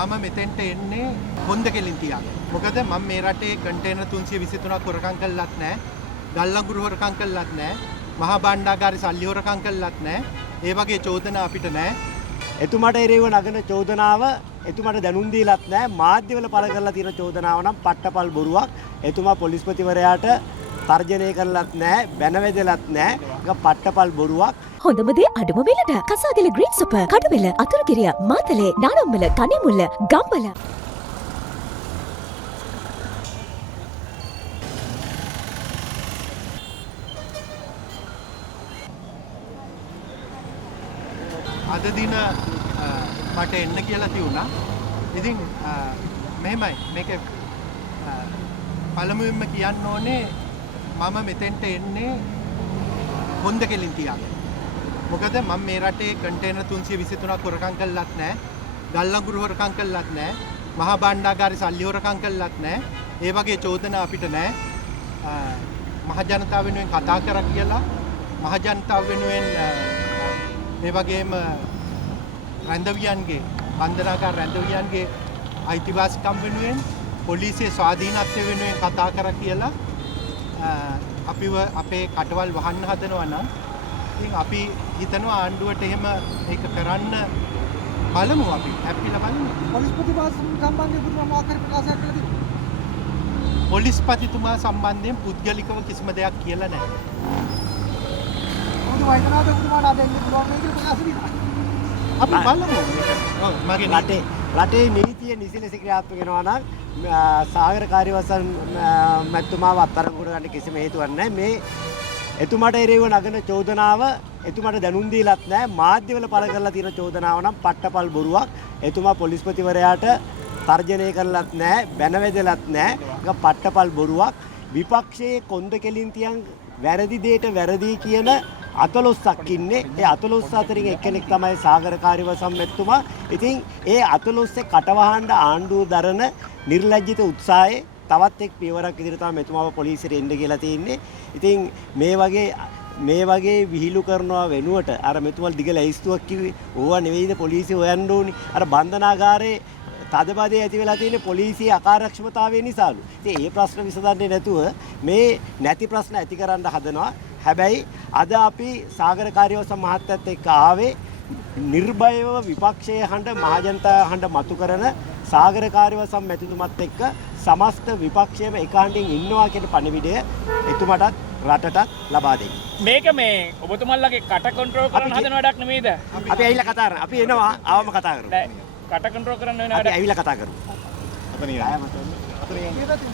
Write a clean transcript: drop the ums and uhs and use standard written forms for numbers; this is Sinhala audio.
මම මෙතෙන්ට එන්නේ හොඳ කෙලින් තියාගෙන. මොකද මම මේ රටේ කන්ටේනර් 323ක් හොරකම් කළත් නැහැ. ගල් අඟුරු හොරකම් කළත් නැහැ. මහා භාණ්ඩාගාරේ සල්ලි හොරකම් කළත් නැහැ. ඒ වගේ චෝදනා අපිට නැහැ. එතුමාට එරෙහිව නගන චෝදනාව එතුමාට දැනුම් දීලත් නැහැ. මාධ්‍යවල පළ කරලා තියෙන චෝදනාව නම් පට්ටපල් බොරුවක්. එතුමා පොලිස්පතිවරයාට තර්ජනය කරලත් නැහැ, බැනවැදලත් නැහැ. ඒක පට්ටපල් බොරුවක්. හොඳම දේ අඩුම මිලට කසාදෙල ග්‍රීන් සුපර් කඩුවෙල අතුරුගිරිය මාතලේ නානම්මල කණිමුල්ල ගම්බල අද දින මට එන්න කියලා තියුණා. ඉතින් මෙහෙමයි මේක පළමුවෙන්ම කියන්න ඕනේ මම මෙතෙන්ට එන්නේ හොඳ කෙලින් තියාගෙන. මොකද මම මේ රටේ කන්ටේනර් 323ක් හොරකම් කළත් නැහැ. ගල් අඟුරු හොරකම් කළත් නැහැ. මහා භාණ්ඩාගාරේ සල්ලි හොරකම් කළත් නැහැ. ඒ වගේ චෝදනා අපිට නැහැ. මහ ජනතාව වෙනුවෙන් කතා කරා කියලා මහ ජනතාව වෙනුවෙන් මේ වගේම රැඳවියන්ගේ බන්ධනාගාර රැඳවියන්ගේ අයිතිවාසිකම් වෙනුවෙන් පොලිසියේ ස්වාධීනත්වය වෙනුවෙන් කතා කරා කියලා අපිව අපේ කටවල් වහන්න හදනවා නම් ඉතින් අපි හිතනවා ආණ්ඩුවට එහෙම ඒක කරන්න බලමු අපි හැප්පිලා බලමු. පොලිස්පතිතුමා සම්බන්ධයෙන් පුද්ගලිකව කිසිම දෙයක් කියලා නැහැ. අපි බලමු. මගේ රටේ නීතිය නිසිලෙස ක්‍රියාත්මක වෙනවා නම් සාගර කාර්යවසම් මැතිතුමාව අත්අඩංගුවට ගන්න කිසිම හේතුවක් නැහැ. මේ එතුමාට එරෙහිව නගන චෝදනාව එතුමාට දැනුම් දීලත් නැහැ. මාධ්‍යවල පළ කරලා තියෙන චෝදනාව නම් පට්ටපල් බොරුවක්. එතුමා පොලිස්පතිවරයාට තර්ජනය කරලත් නැහැ, බැනවැදලත් නැහැ. ඒක පට්ටපල් බොරුවක්. විපක්ෂයේ කොන්ද කෙලින් තියන් වැරදි දෙයට වැරදි කියන 14ක් ඉන්නේ. ඒ 14 අතරින් එක්කෙනෙක් තමයි සාගර කාර්යවසම් මැතිතුමා. ඉතින් ඒ 14 කටවහන්න ආණ්ඩුව දරන නිර්ලජ්ජිත උත්සාහයේ තවත් එක් පියවරක් ඉදිරියට තමයි මෙතුමාව පොලිසියට එන්න කියලා තියෙන්නේ. ඉතින් මේ වගේ විහිළු කරනවා වෙනුවට අර මෙතුමල් දිග ලැයිස්තුවක් කිව්වේ ඕවා නෙවෙයිද පොලිසිය හොයන්න ඕනි. අර බන්ධනාගාරේ තදබදේ ඇති වෙලා තියෙන පොලිසියේ අකාර්යක්ෂමතාවය නිසාලු. ඉතින් මේ ප්‍රශ්න විසඳන්නේ නැතුව මේ නැති ප්‍රශ්න ඇති කරන්න හදනවා. හැබැයි අද අපි සාගර කාර්යවසම් මහත්තයත් එක්ක ආවේ නිර්භයව විපක්ෂයේ හඬ මහජනතා හඬ මතු කරන සාගර කාර්යවසම් මැතිතුමත් එක්ක සමස්ත විපක්ෂයම එක හඬින් ඉන්නවා කියන පණිවිඩය එතුමටත් රටටත් ලබා දෙන්න. මේක මේ ඔබතුමන්ලගේ කට කන්ට්‍රෝල් කරන්න හදන වැඩක් නෙමෙයිද? අපි ඇවිල්ලා කතා කරමු. අපි එනවා ආවම කතා කරමු. කට කන්ට්‍රෝල් කරන්න වෙන වැඩක්. අපි ඇවිල්ලා කතා කරමු. අතන